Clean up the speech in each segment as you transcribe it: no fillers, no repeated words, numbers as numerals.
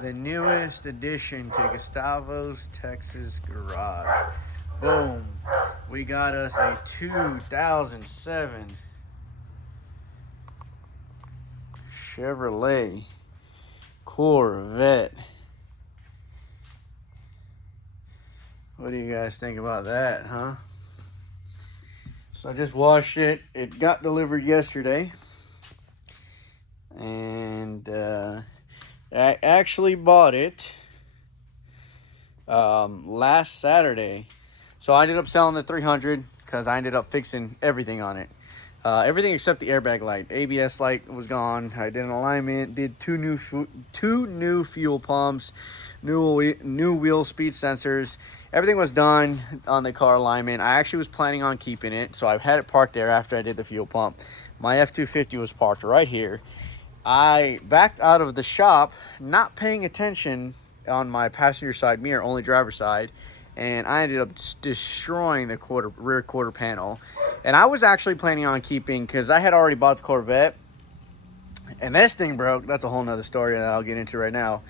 the newest addition to Gustavo's Texas Garage. Boom. We got us a 2007 Chevrolet Corvette. What do you guys think about that, huh? So I just washed it. It got delivered yesterday. And I actually bought it last Saturday. So I ended up selling the 300 because I ended up fixing everything on it. Everything except the airbag light. ABS light was gone. I did an alignment, did two new fuel pumps, new wheel speed sensors. Everything was done on the car alignment. I actually was planning on keeping it, so I had it parked there after I did the fuel pump. My F-250 was parked right here. I backed out of the shop, not paying attention on my passenger side mirror, only driver side, and I ended up destroying the rear quarter panel. And I was actually planning on keeping, because I had already bought the Corvette, and this thing broke. That's a whole nother story that I'll get into right now.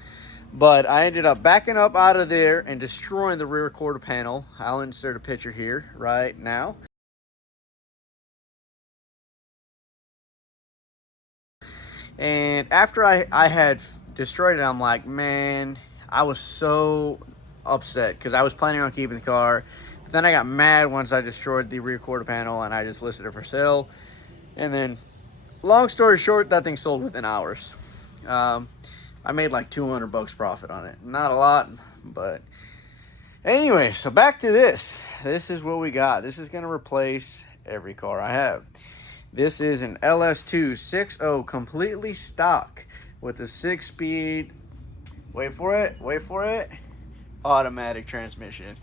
But I ended up backing up out of there and destroying the rear quarter panel. I'll insert a picture here right now. And after I had destroyed it, I'm like, man, I was so upset because I was planning on keeping the car. But then I got mad once I destroyed the rear quarter panel and I just listed it for sale. And then, long story short, that thing sold within hours. I made like $200 profit on it. Not a lot, but anyway, so back to this. This is what we got. This is going to replace every car I have. This is an LS2 6.0 completely stock with a 6-speed, wait for it, automatic transmission.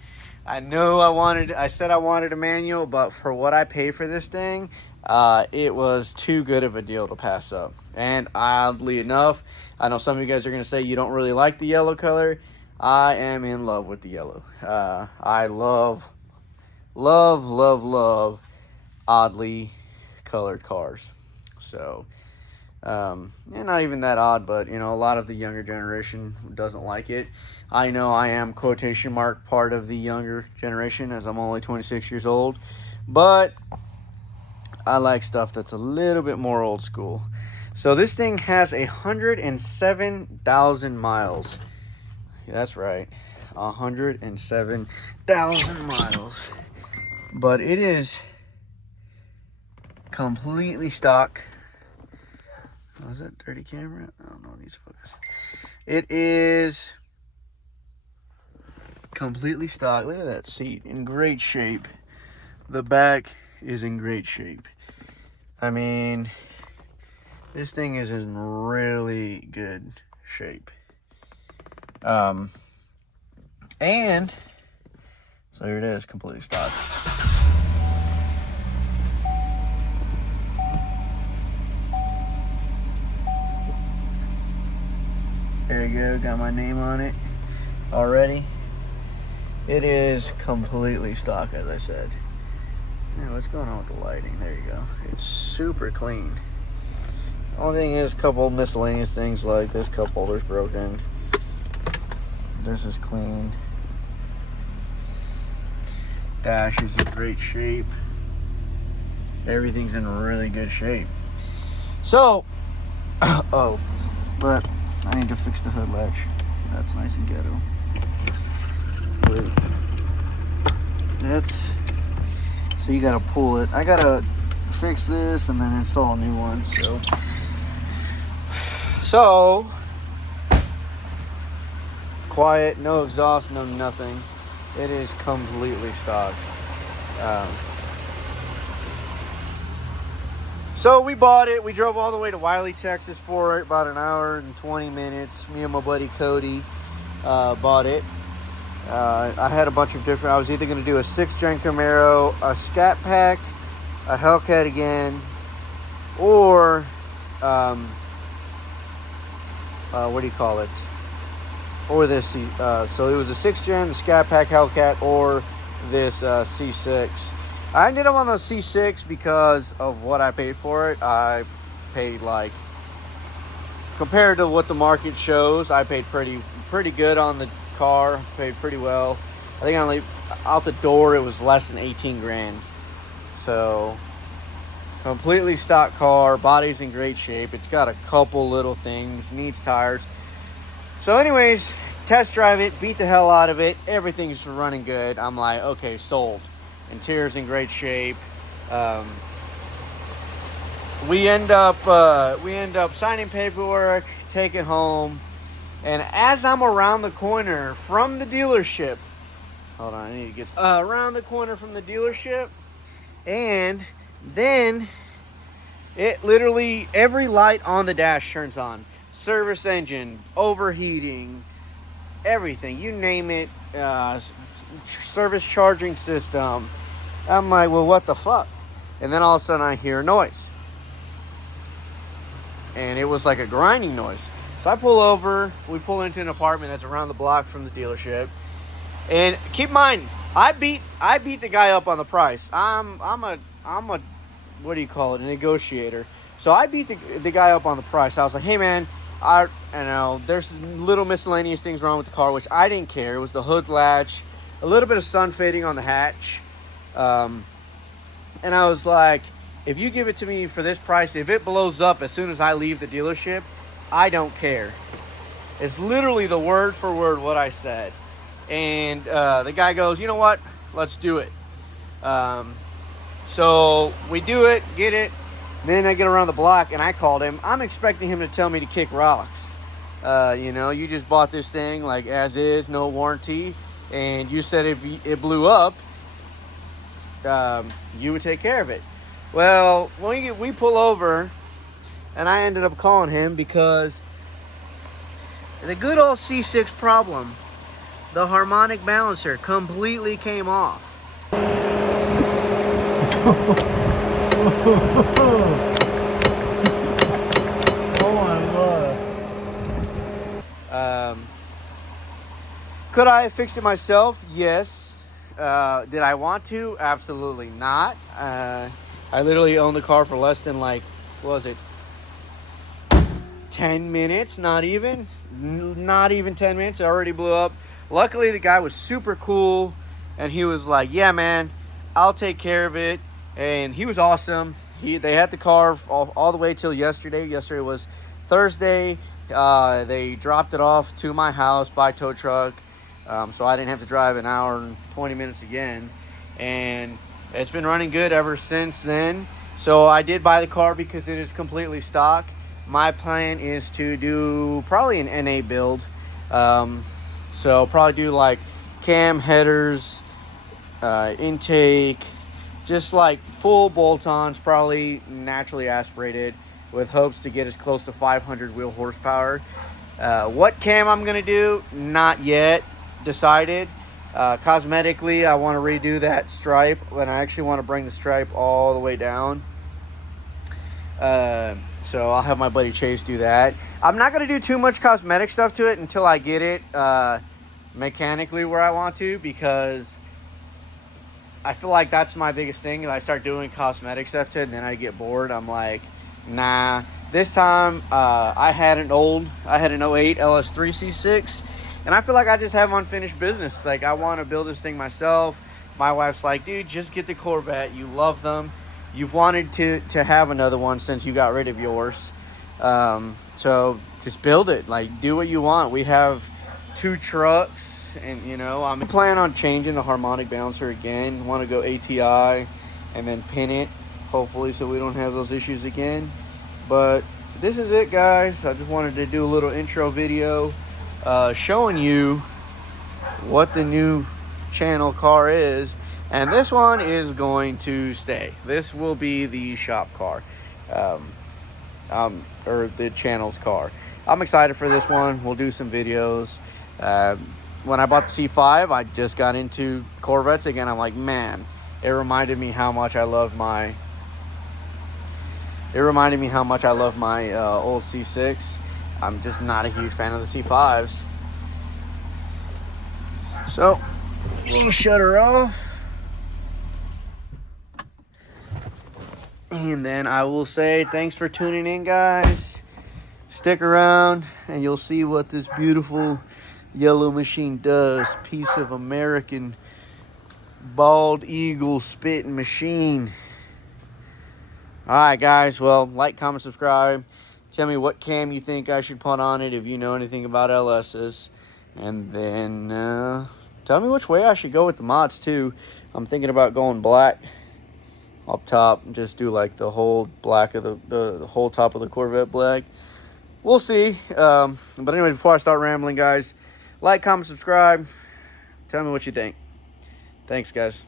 I know I said I wanted a manual, but for what I paid for this thing, it was too good of a deal to pass up. And oddly enough, I know some of you guys are going to say you don't really like the yellow color. I am in love with the yellow. I love oddly colored cars. So, not even that odd, but, a lot of the younger generation doesn't like it. I know I am, quotation mark, part of the younger generation, as I'm only 26 years old. But I like stuff that's a little bit more old school. So this thing has 107,000 miles. Yeah, that's right, 107,000 miles. But it is completely stock. Oh, is that dirty camera? I don't know, it needs to focus. It is completely stock. Look at that seat, in great shape. The back is in great shape. I mean, this thing is in really good shape. And so here it is, completely stock. There you go, got my name on it already. It is completely stock, as I said. Yeah, what's going on with the lighting? There you go. It's super clean. Only thing is a couple miscellaneous things like this cup holder's broken. This is clean. Dash is in great shape. Everything's in really good shape. So, but I need to fix the hood latch. That's nice and ghetto. So you gotta pull it. I gotta fix this and then install a new one. So quiet, no exhaust, no nothing. It is completely stock. So we bought it. We drove all the way to Wiley, Texas for it, about an hour and 20 minutes. Me and my buddy Cody bought it. I had a bunch of different, I was either going to do a 6th gen Camaro, a Scat Pack, a Hellcat again, or what do you call it? Or this, so it was a 6th gen, the Scat Pack, Hellcat, or this C6. I ended up on the C6 because of what I paid for it. I paid like compared to what the market shows, I paid pretty good on the car. Paid pretty well. I think only out the door it was less than 18 grand. So completely stock car. Body's in great shape. It's got a couple little things. Needs tires. So anyways, test drive it. Beat the hell out of it. Everything's running good. I'm like, okay, sold. Interior's in great shape. We end up signing paperwork, take it home, and as I'm around the corner from the dealership, hold on, I need to get around the corner from the dealership, and then it literally every light on the dash turns on. Service engine, overheating, everything, you name it. Service charging system. I'm like, well, what the fuck? And then all of a sudden I hear a noise. And it was like a grinding noise. So I pull over. We pull into an apartment that's around the block from the dealership. And keep in mind, I beat the guy up on the price. I'm a what do you call it? A negotiator. So I beat the guy up on the price. I was like, hey man, I know there's little miscellaneous things wrong with the car, which I didn't care. It was the hood latch, a little bit of sun fading on the hatch. And I was like, if you give it to me for this price, if it blows up as soon as I leave the dealership, I don't care. It's literally the word for word what I said. And the guy goes, you know what? Let's do it. So we do it, get it. Then I get around the block and I called him. I'm expecting him to tell me to kick rocks. You know, you just bought this thing like as is, no warranty. And you said if it blew up, you would take care of it. Well, when we pull over, and I ended up calling him because the good old C6 problem, the harmonic balancer completely came off. Oh my God. Could I have fixed it myself? Yes. Did I want to? Absolutely not. I literally owned the car for less than like, what was it? 10 minutes, not even 10 minutes. It already blew up. Luckily, the guy was super cool, and he was like, yeah, man, I'll take care of it. And he was awesome. They had the car all the way till yesterday. Yesterday was Thursday. They dropped it off to my house by tow truck, so I didn't have to drive an hour and 20 minutes again. And it's been running good ever since then. So I did buy the car because it is completely stock. My plan is to do probably an NA build. So probably do like cam headers, intake, just like full bolt-ons, probably naturally aspirated, with hopes to get as close to 500 wheel horsepower. What cam I'm gonna do, not yet decided. Cosmetically, I want to redo that stripe, and I actually want to bring the stripe all the way down. So I'll have my buddy Chase do that. I'm not going to do too much cosmetic stuff to it until I get it mechanically where I want to, because I feel like that's my biggest thing. If I start doing cosmetic stuff to it and then I get bored, I'm like, nah. This time I had an 08 LS3 C6, and I feel like I just have unfinished business. Like, I want to build this thing myself. My wife's like, dude, just get the Corvette. You love them. You've wanted to have another one since you got rid of yours. So just build it. Like, do what you want. We have 2 trucks, and, you know, I'm planning on changing the harmonic balancer again. Want to go ATI and then pin it, hopefully, so we don't have those issues again. But this is it, guys. I just wanted to do a little intro video showing you what the new channel car is, and this one is going to stay. This will be the shop car, or the channel's car. I'm excited for this one. We'll do some videos. When I bought the C5, I just got into Corvettes again. I'm like, man, it reminded me how much I love my old C6. I'm just not a huge fan of the C5s. So we'll shut her off, and then I will say thanks for tuning in, guys. Stick around and you'll see what this beautiful yellow machine does. Piece of American bald eagle spitting machine. Alright guys, well, like, comment, subscribe. Tell me what cam you think I should put on it if you know anything about LS's. And then tell me which way I should go with the mods too. I'm thinking about going black up top. Just do like the whole black of the whole top of the Corvette black. We'll see. But anyway, before I start rambling, guys, like, comment, subscribe. Tell me what you think. Thanks, guys.